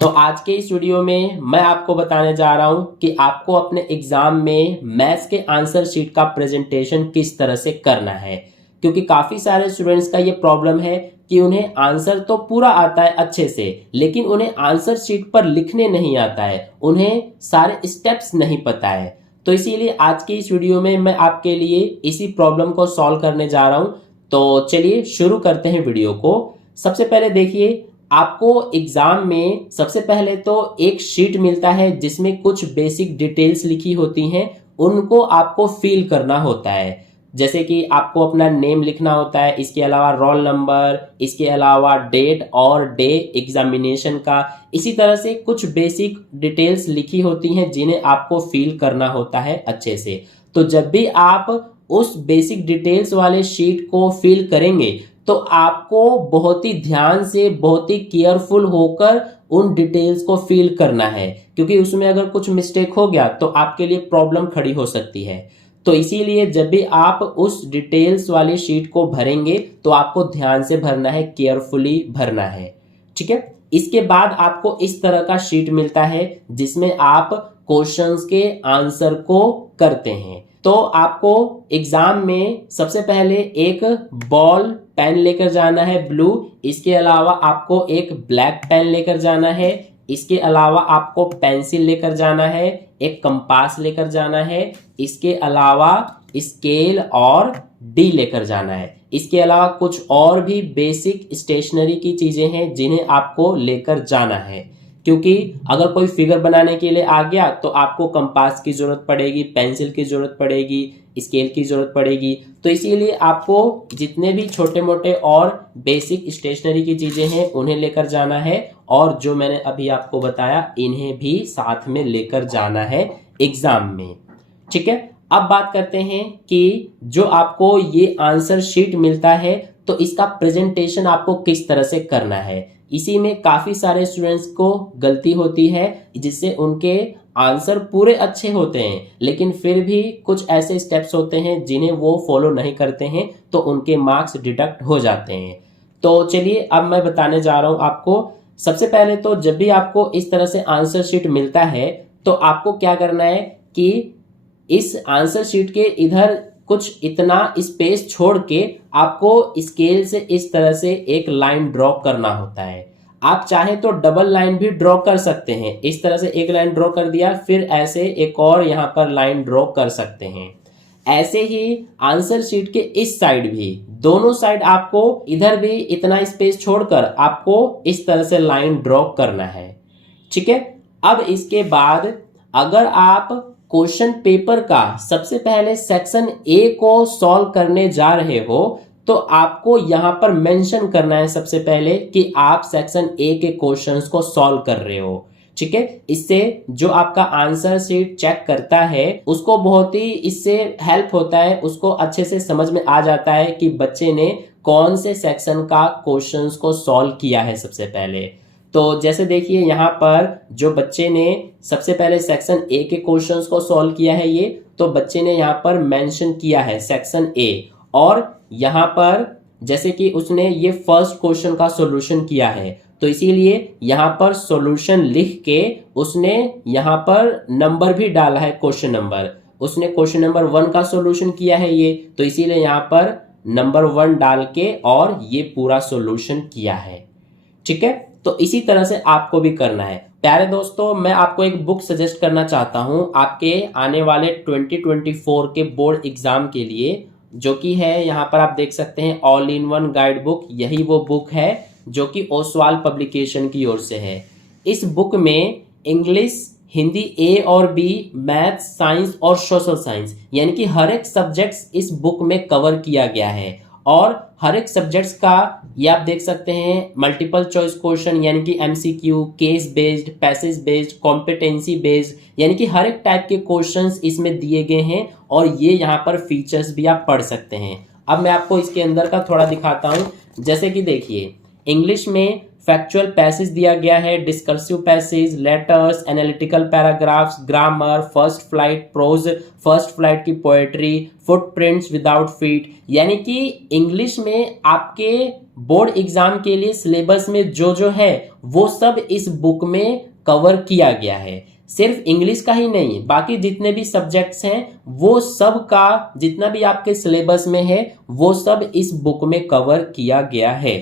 तो आज के इस वीडियो में मैं आपको बताने जा रहा हूं कि आपको अपने एग्जाम में मैथ्स के आंसर शीट का प्रेजेंटेशन किस तरह से करना है। क्योंकि काफ़ी सारे स्टूडेंट्स का ये प्रॉब्लम है कि उन्हें आंसर तो पूरा आता है अच्छे से, लेकिन उन्हें आंसर शीट पर लिखने नहीं आता है, उन्हें सारे स्टेप्स नहीं पता है। तो इसीलिए आज की इस वीडियो में मैं आपके लिए इसी प्रॉब्लम को सॉल्व करने जा रहा हूँ। तो चलिए शुरू करते हैं वीडियो को। सबसे पहले देखिए, आपको एग्जाम में सबसे पहले तो एक शीट मिलता है जिसमें कुछ बेसिक डिटेल्स लिखी होती हैं, उनको आपको फिल करना होता है। जैसे कि आपको अपना नेम लिखना होता है, इसके अलावा रोल नंबर, इसके अलावा डेट और डे एग्जामिनेशन का। इसी तरह से कुछ बेसिक डिटेल्स लिखी होती हैं जिन्हें आपको फिल करना होता है अच्छे से। तो जब भी आप उस बेसिक डिटेल्स वाले शीट को फिल करेंगे तो आपको बहुत ही ध्यान से, बहुत ही केयरफुल होकर उन डिटेल्स को फिल करना है, क्योंकि उसमें अगर कुछ मिस्टेक हो गया तो आपके लिए प्रॉब्लम खड़ी हो सकती है। तो इसीलिए जब भी आप उस डिटेल्स वाली शीट को भरेंगे तो आपको ध्यान से भरना है, केयरफुली भरना है। ठीक है। इसके बाद आपको इस तरह का शीट मिलता है जिसमें आप क्वेश्चंस के आंसर को करते हैं। तो आपको एग्जाम में सबसे पहले एक बॉल पेन लेकर जाना है ब्लू, इसके अलावा आपको एक ब्लैक पेन लेकर जाना है, इसके अलावा आपको पेंसिल लेकर जाना है, एक कंपास लेकर जाना है, इसके अलावा स्केल और डी लेकर जाना है। इसके अलावा कुछ और भी बेसिक स्टेशनरी की चीजें हैं जिन्हें आपको लेकर जाना है, क्योंकि अगर कोई फिगर बनाने के लिए आ गया तो आपको कंपास की जरूरत पड़ेगी, पेंसिल की जरूरत पड़ेगी, स्केल की जरूरत पड़ेगी। तो इसीलिए आपको जितने भी छोटे मोटे और बेसिक स्टेशनरी की चीजें हैं उन्हें लेकर जाना है, और जो मैंने अभी आपको बताया इन्हें भी साथ में लेकर जाना है एग्जाम में। ठीक है। अब बात करते हैं कि जो आपको ये आंसर शीट मिलता है तो इसका प्रेजेंटेशन आपको किस तरह से करना है। इसी में काफी सारे स्टूडेंट्स को गलती होती है जिससे उनके आंसर पूरे अच्छे होते हैं, लेकिन फिर भी कुछ ऐसे स्टेप्स होते हैं जिन्हें वो फॉलो नहीं करते हैं तो उनके मार्क्स डिडक्ट हो जाते हैं। तो चलिए अब मैं बताने जा रहा हूं आपको। सबसे पहले तो जब भी आपको इस तरह से आंसर शीट मिलता है तो आपको क्या करना है कि इस आंसर शीट के इधर कुछ इतना स्पेस छोड़ के आपको स्केल से इस तरह से एक लाइन ड्रॉ करना होता है। आप चाहे तो डबल लाइन भी ड्रॉ कर सकते हैं। इस तरह से एक लाइन ड्रॉ कर दिया, फिर ऐसे एक और यहाँ पर लाइन ड्रॉ कर सकते हैं। ऐसे ही आंसर शीट के इस साइड भी, दोनों साइड आपको इधर भी इतना स्पेस छोड़कर आपको इस तरह से लाइन ड्रॉ करना है। ठीक है। अब इसके बाद अगर आप क्वेश्चन पेपर का सबसे पहले सेक्शन ए को सॉल्व करने जा रहे हो तो आपको यहां पर मेंशन करना है सबसे पहले कि आप सेक्शन ए के क्वेश्चंस को सॉल्व कर रहे हो। ठीक है। इससे जो आपका आंसर शीट चेक करता है उसको बहुत ही इससे हेल्प होता है, उसको अच्छे से समझ में आ जाता है कि बच्चे ने कौन से सेक्शन का क्वेश्चंस को सॉल्व किया है सबसे पहले। तो जैसे देखिए यहाँ पर जो बच्चे ने सबसे पहले सेक्शन ए के क्वेश्चंस को सॉल्व किया है, ये तो बच्चे ने यहाँ पर मेंशन किया है सेक्शन ए, और यहाँ पर जैसे कि उसने ये फर्स्ट क्वेश्चन का सॉल्यूशन किया है तो इसीलिए यहाँ पर सॉल्यूशन लिख के उसने यहाँ पर नंबर भी डाला है, क्वेश्चन नंबर। उसने क्वेश्चन नंबर 1 का सॉल्यूशन किया है ये, तो इसीलिए यहाँ पर नंबर 1 डाल के और ये पूरा सॉल्यूशन किया है। ठीक है। तो इसी तरह से आपको भी करना है। प्यारे दोस्तों, मैं आपको एक बुक सजेस्ट करना चाहता हूं आपके आने वाले 2024 के बोर्ड एग्जाम के लिए, जो कि है यहाँ पर आप देख सकते हैं all in one guide book. यही वो बुक है जो कि ओसवाल पब्लिकेशन की ओर से है। इस बुक में इंग्लिश, हिंदी ए और बी, मैथ्स, साइंस और सोशल साइंस यानी कि हर एक सब्जेक्ट्स इस बुक में कवर किया गया है, और हर एक सब्जेक्ट्स का ये आप देख सकते हैं मल्टीपल चॉइस क्वेश्चन यानी कि MCQ, case based, passage based, competency based यानी कि हर एक टाइप के क्वेश्चंस इसमें दिए गए हैं, और ये यहाँ पर फीचर्स भी आप पढ़ सकते हैं। अब मैं आपको इसके अंदर का थोड़ा दिखाता हूँ। जैसे कि देखिए, इंग्लिश में फैक्चुअल पैसेज दिया गया है, discursive passage, letters, analytical paragraphs, grammar, first flight prose, first flight की पोएट्री, फुटप्रिंट्स विदाउट फीट। यानी कि इंग्लिश में आपके बोर्ड एग्जाम के लिए सिलेबस में जो जो है वो सब इस बुक में कवर किया गया है। सिर्फ इंग्लिश का ही नहीं, बाकी जितने भी सब्जेक्ट्स हैं वो सब का जितना भी आपके सिलेबस में है वो सब इस बुक में कवर किया गया है।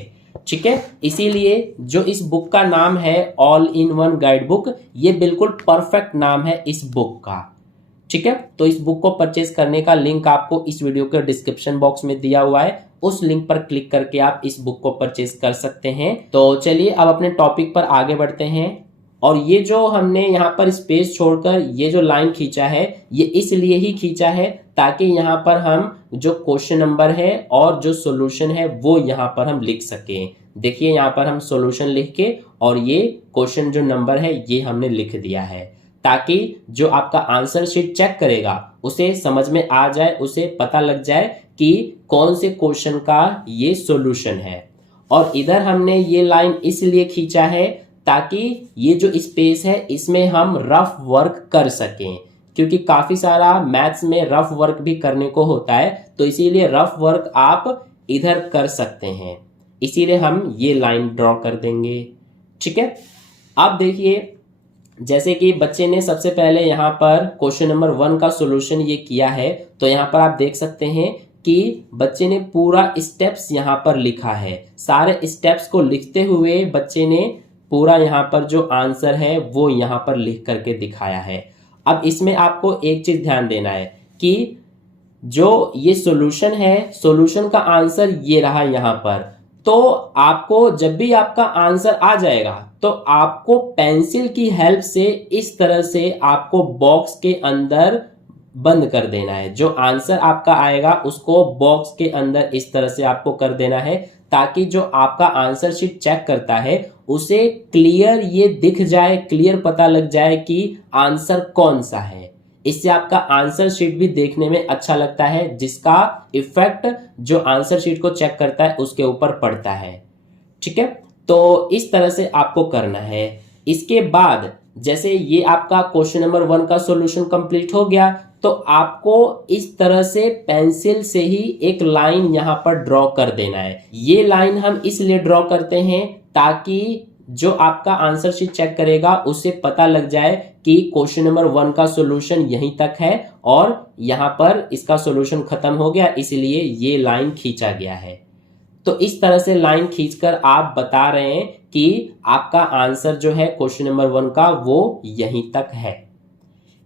ठीक है, इसीलिए जो इस बुक का नाम है all in one guide book, ये बिल्कुल परफेक्ट नाम है इस बुक का। ठीक है, तो इस बुक को परचेज करने का लिंक आपको इस वीडियो के डिस्क्रिप्शन बॉक्स में दिया हुआ है, उस लिंक पर क्लिक करके आप इस बुक को परचेज कर सकते हैं। तो चलिए अब अपने टॉपिक पर आगे बढ़ते हैं। और ये जो हमने यहाँ पर स्पेस छोड़कर ये जो लाइन खींचा है, ये इसलिए ही खींचा है ताकि यहाँ पर हम जो क्वेश्चन नंबर है और जो सॉल्यूशन है वो यहाँ पर हम लिख सकें। देखिए यहाँ पर हम सॉल्यूशन लिख के और ये क्वेश्चन जो नंबर है ये हमने लिख दिया है, ताकि जो आपका आंसर शीट चेक करेगा उसे समझ में आ जाए, उसे पता लग जाए कि कौन से क्वेश्चन का ये सॉल्यूशन है। और इधर हमने ये लाइन इसलिए खींचा है ताकि ये जो स्पेस है इसमें हम रफ वर्क कर सकें, क्योंकि काफी सारा मैथ्स में रफ वर्क भी करने को होता है, तो इसीलिए रफ वर्क आप इधर कर सकते हैं, इसीलिए हम ये लाइन ड्रॉ कर देंगे। ठीक है, अब देखिए जैसे कि बच्चे ने सबसे पहले यहाँ पर क्वेश्चन नंबर 1 का सॉल्यूशन ये किया है, तो यहाँ पर आप देख सकते हैं कि बच्चे ने पूरा स्टेप्स यहाँ पर लिखा है। सारे स्टेप्स को लिखते हुए बच्चे ने पूरा यहाँ पर जो आंसर है वो यहाँ पर लिख करके दिखाया है। अब इसमें आपको एक चीज ध्यान देना है कि जो ये सॉल्यूशन है, सॉल्यूशन का आंसर ये रहा यहाँ पर। तो आपको जब भी आपका आंसर आ जाएगा तो आपको पेंसिल की हेल्प से इस तरह से आपको बॉक्स के अंदर बंद कर देना है। जो आंसर आपका आएगा उसको बॉक्स के अंदर इस तरह से आपको कर देना है, ताकि जो आपका आंसर शीट चेक करता है उसे क्लियर ये दिख जाए, क्लियर पता लग जाए कि आंसर कौन सा है। इससे आपका आंसर शीट भी देखने में अच्छा लगता है, जिसका इफेक्ट जो आंसर शीट को चेक करता है उसके ऊपर पड़ता है। ठीक है, तो इस तरह से आपको करना है। इसके बाद जैसे ये आपका क्वेश्चन नंबर 1 का सॉल्यूशन कंप्लीट हो गया, तो आपको इस तरह से पेंसिल से ही एक लाइन यहाँ पर ड्रॉ कर देना है। ये लाइन हम इसलिए ड्रॉ करते हैं ताकि जो आपका आंसर शीट चेक करेगा उसे पता लग जाए कि क्वेश्चन नंबर 1 का सॉल्यूशन यहीं तक है और यहाँ पर इसका सॉल्यूशन खत्म हो गया, इसलिए ये लाइन खींचा गया है। तो इस तरह से लाइन खींचकर आप बता रहे हैं कि आपका आंसर जो है क्वेश्चन नंबर 1 का वो यहीं तक है।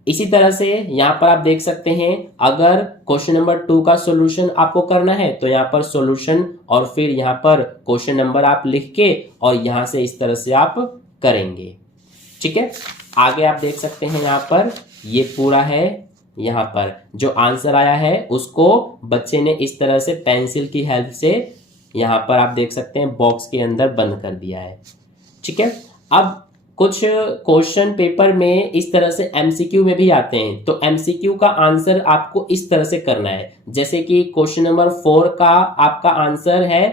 इसी तरह से यहाँ पर आप देख सकते हैं, अगर क्वेश्चन नंबर 2 का सॉल्यूशन आपको करना है तो यहाँ पर सॉल्यूशन और फिर यहाँ पर क्वेश्चन नंबर आप लिख के और यहाँ से इस तरह से आप करेंगे। ठीक है, आगे आप देख सकते हैं यहाँ पर ये पूरा है। यहाँ पर जो आंसर आया है उसको बच्चे ने इस तरह से पेंसिल की हेल्प से यहाँ पर आप देख सकते हैं बॉक्स के अंदर बंद कर दिया है। ठीक है, अब कुछ क्वेश्चन पेपर में इस तरह से एमसीक्यू में भी आते हैं, तो एमसीक्यू का आंसर आपको इस तरह से करना है। जैसे कि क्वेश्चन नंबर 4 का आपका आंसर है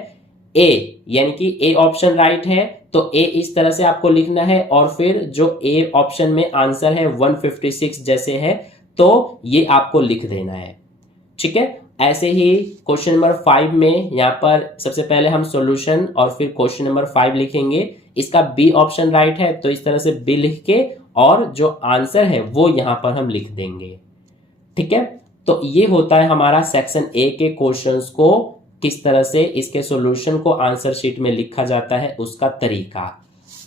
ए, यानी कि ए ऑप्शन राइट है, तो ए इस तरह से आपको लिखना है और फिर जो ए ऑप्शन में आंसर है 156 जैसे है तो ये आपको लिख देना है। ठीक है, ऐसे ही क्वेश्चन नंबर 5 में यहाँ पर सबसे पहले हम सॉल्यूशन और फिर क्वेश्चन नंबर 5 लिखेंगे। इसका बी ऑप्शन राइट है तो इस तरह से बी लिख के और जो आंसर है वो यहाँ पर हम लिख देंगे। ठीक है, तो ये होता है हमारा सेक्शन ए के क्वेश्चंस को किस तरह से इसके सॉल्यूशन को आंसर शीट में लिखा जाता है उसका तरीका।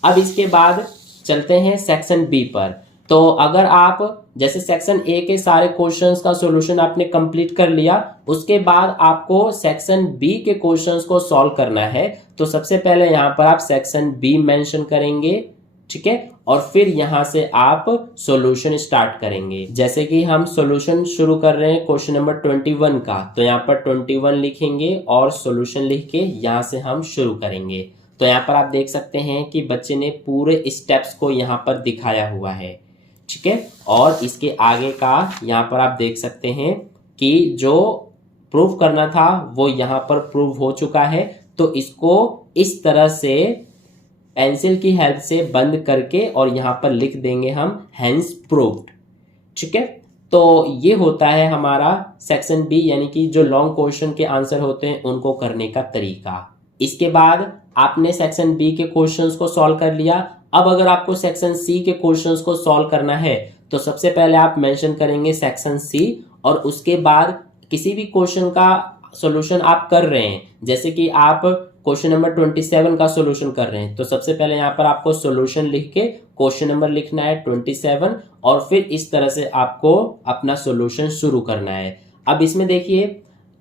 अब इसके बाद चलते हैं सेक्शन बी पर। तो अगर आप जैसे सेक्शन ए के सारे क्वेश्चंस का सॉल्यूशन आपने कंप्लीट कर लिया, उसके बाद आपको सेक्शन बी के क्वेश्चंस को सॉल्व करना है, तो सबसे पहले यहाँ पर आप सेक्शन बी मेंशन करेंगे। ठीक है, और फिर यहाँ से आप सॉल्यूशन स्टार्ट करेंगे। जैसे कि हम सॉल्यूशन शुरू कर रहे हैं क्वेश्चन नंबर 21 का, तो यहाँ पर 21 लिखेंगे और सॉल्यूशन लिख के यहाँ से हम शुरू करेंगे। तो यहाँ पर आप देख सकते हैं कि बच्चे ने पूरे स्टेप्स को यहाँ पर दिखाया हुआ है। ठीक है, और इसके आगे का यहाँ पर आप देख सकते हैं कि जो प्रूफ करना था वो यहाँ पर प्रूव हो चुका है, तो इसको इस तरह से पेंसिल की हेल्प से बंद करके और यहाँ पर लिख देंगे हम हेंस प्रूव्ड। ठीक है, तो ये होता है हमारा सेक्शन बी यानी कि जो लॉन्ग क्वेश्चन के आंसर होते हैं उनको करने का तरीका। इसके बाद आपने सेक्शन बी के क्वेश्चंस को सॉल्व कर लिया। अब अगर आपको सेक्शन सी के क्वेश्चंस को सॉल्व करना है तो सबसे पहले आप मेंशन करेंगे सेक्शन सी, और उसके बाद किसी भी क्वेश्चन का सॉल्यूशन आप कर रहे हैं, जैसे कि आप क्वेश्चन नंबर 27 का सॉल्यूशन कर रहे हैं, तो सबसे पहले यहाँ पर आपको सॉल्यूशन लिख के क्वेश्चन नंबर लिखना है 27, और फिर इस तरह से आपको अपना सॉल्यूशन शुरू करना है। अब इसमें देखिए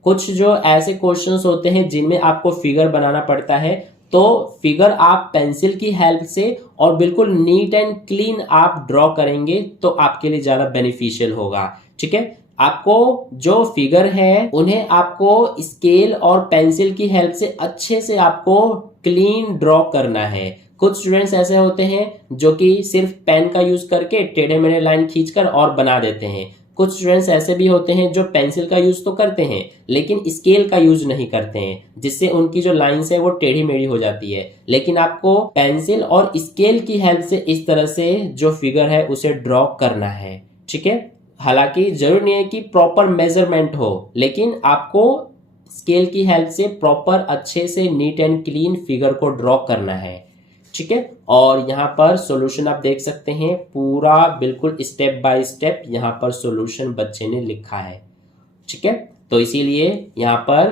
कुछ जो ऐसे क्वेश्चंस होते हैं जिनमें आपको फिगर बनाना पड़ता है, तो फिगर आप पेंसिल की हेल्प से और बिल्कुल नीट एंड क्लीन आप ड्रॉ करेंगे तो आपके लिए ज्यादा बेनिफिशियल होगा। ठीक है, आपको जो फिगर है उन्हें आपको स्केल और पेंसिल की हेल्प से अच्छे से आपको क्लीन ड्रॉ करना है। कुछ स्टूडेंट्स ऐसे होते हैं जो कि सिर्फ पेन का यूज करके टेढ़े मेढ़े लाइन खींचकर और बना देते हैं। कुछ स्टूडेंट्स ऐसे भी होते हैं जो पेंसिल का यूज तो करते हैं लेकिन स्केल का यूज नहीं करते हैं, जिससे उनकी जो लाइंस है वो टेढ़ी मेढ़ी हो जाती है। लेकिन आपको पेंसिल और स्केल की हेल्प से इस तरह से जो फिगर है उसे ड्रॉ करना है। ठीक है, हालांकि जरूर नहीं है कि प्रॉपर मेजरमेंट हो, लेकिन आपको स्केल की हेल्प से प्रॉपर अच्छे से नीट एंड क्लीन फिगर को ड्रॉ करना है। ठीक है, और यहाँ पर सॉल्यूशन आप देख सकते हैं पूरा बिल्कुल स्टेप बाय स्टेप यहाँ पर सॉल्यूशन बच्चे ने लिखा है। ठीक है, तो इसीलिए यहाँ पर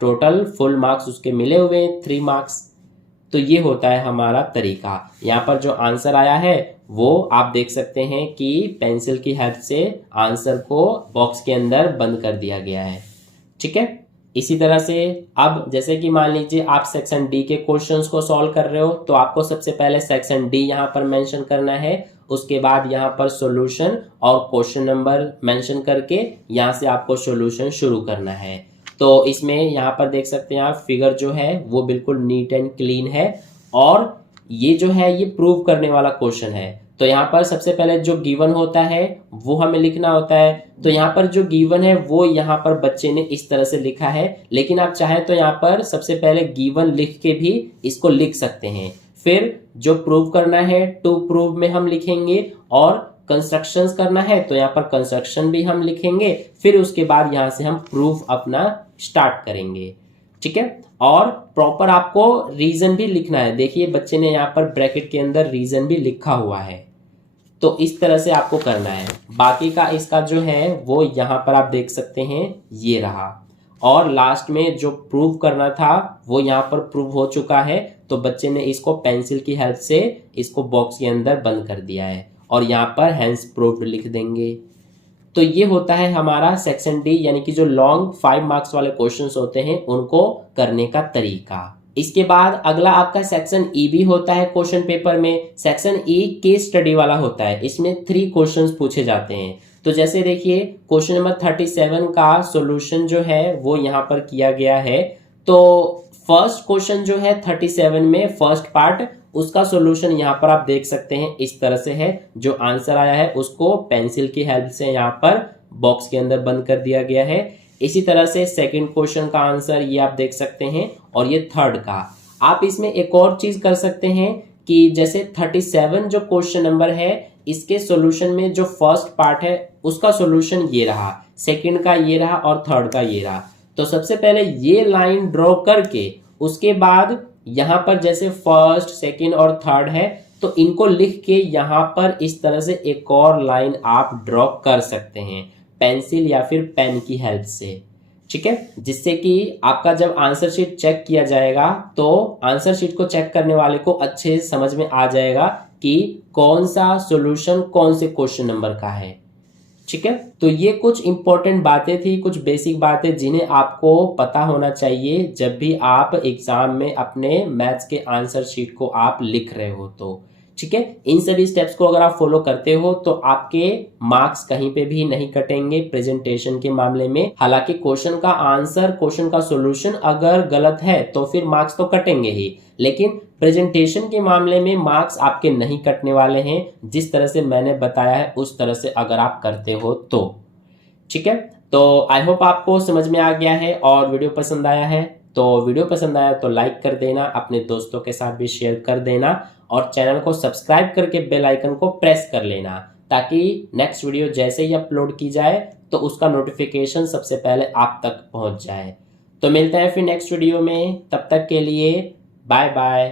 टोटल फुल मार्क्स उसके मिले हुए हैं 3 मार्क्स। तो ये होता है हमारा तरीका। यहाँ पर जो आंसर आया है वो आप देख सकते हैं कि पेंसिल की हेल्प से आंसर को बॉक्स के अंदर बंद कर दिया गया है। ठीक है, इसी तरह से अब जैसे कि मान लीजिए आप सेक्शन डी के क्वेश्चंस को सॉल्व कर रहे हो, तो आपको सबसे पहले सेक्शन डी यहाँ पर मेंशन करना है, उसके बाद यहाँ पर सॉल्यूशन और क्वेश्चन नंबर मेंशन करके यहाँ से आपको सॉल्यूशन शुरू करना है। तो इसमें यहाँ पर देख सकते हैं आप फिगर जो है वो बिल्कुल नीट एंड क्लीन है, और ये जो है ये प्रूव करने वाला क्वेश्चन है। तो यहाँ पर सबसे पहले जो गिवन होता है वो हमें लिखना होता है। तो यहाँ पर जो गिवन है वो यहाँ पर बच्चे ने इस तरह से लिखा है, लेकिन आप चाहें तो यहाँ पर सबसे पहले गिवन लिख के भी इसको लिख सकते हैं। फिर जो प्रूव करना है टू प्रूव में हम लिखेंगे, और कंस्ट्रक्शंस करना है तो यहाँ पर कंस्ट्रक्शन भी हम लिखेंगे। फिर उसके बाद यहाँ से हम प्रूफ अपना स्टार्ट करेंगे। ठीक है, और प्रॉपर आपको रीजन भी लिखना है। देखिए बच्चे ने यहाँ पर ब्रैकेट के अंदर रीजन भी लिखा हुआ है। तो इस तरह से आपको करना है। बाकी का इसका जो है वो यहाँ पर आप देख सकते हैं ये रहा, और लास्ट में जो प्रूव करना था वो यहाँ पर प्रूव हो चुका है। तो बच्चे ने इसको पेंसिल की हेल्प से इसको बॉक्स के अंदर बंद कर दिया है, और यहाँ पर हैंस प्रूव्ड लिख देंगे। तो ये होता है हमारा सेक्शन डी यानी कि जो लॉन्ग 5 मार्क्स वाले क्वेश्चंस होते हैं उनको करने का तरीका। इसके बाद अगला आपका सेक्शन ई भी होता है क्वेश्चन पेपर में। सेक्शन ई केस स्टडी वाला होता है, इसमें 3 क्वेश्चंस पूछे जाते हैं। तो जैसे देखिए क्वेश्चन नंबर 37 का सॉल्यूशन जो है वो यहाँ पर किया गया है। तो फर्स्ट क्वेश्चन जो है 37 में फर्स्ट पार्ट, उसका सॉल्यूशन यहाँ पर आप देख सकते हैं इस तरह से है। जो आंसर आया है उसको पेंसिल की हेल्प से यहाँ पर बॉक्स के अंदर बंद कर दिया गया है। इसी तरह से सेकंड क्वेश्चन का आंसर ये आप देख सकते हैं, और ये थर्ड का। आप इसमें एक और चीज कर सकते हैं कि जैसे 37 जो क्वेश्चन नंबर है इसके सॉल्यूशन में जो फर्स्ट पार्ट है उसका सॉल्यूशन ये रहा, सेकंड का ये रहा, और थर्ड का ये रहा। तो सबसे पहले ये लाइन ड्रॉ करके उसके बाद यहाँ पर जैसे फर्स्ट सेकंड और थर्ड है तो इनको लिख के यहाँ पर इस तरह से एक और लाइन आप ड्रॉ कर सकते हैं पेंसिल या फिर पेन की हेल्प से। ठीक है, जिससे कि आपका जब आंसर शीट चेक किया जाएगा तो आंसर शीट को चेक करने वाले को अच्छे से समझ में आ जाएगा कि कौन सा सॉल्यूशन कौन से क्वेश्चन नंबर का है। ठीक है, तो ये कुछ इंपॉर्टेंट बातें थी, कुछ बेसिक बातें जिन्हें आपको पता होना चाहिए जब भी आप एग्जाम में अपने मैथ्स के आंसर शीट को आप लिख रहे हो। तो ठीक है, इन सभी स्टेप्स को अगर आप फॉलो करते हो तो आपके मार्क्स कहीं पे भी नहीं कटेंगे प्रेजेंटेशन के मामले में। हालांकि क्वेश्चन का आंसर, क्वेश्चन का सॉल्यूशन अगर गलत है तो फिर मार्क्स तो कटेंगे ही, लेकिन प्रेजेंटेशन के मामले में मार्क्स आपके नहीं कटने वाले हैं, जिस तरह से मैंने बताया है उस तरह से अगर आप करते हो तो। ठीक है, तो आई होप आपको समझ में आ गया है और वीडियो पसंद आया है तो वीडियो पसंद आया तो लाइक कर देना, अपने दोस्तों के साथ भी शेयर कर देना और चैनल को सब्सक्राइब करके बेल आइकन को प्रेस कर लेना, ताकि नेक्स्ट वीडियो जैसे ही अपलोड की जाए तो उसका नोटिफिकेशन सबसे पहले आप तक पहुंच जाए। तो मिलते हैं फिर नेक्स्ट वीडियो में, तब तक के लिए बाय बाय।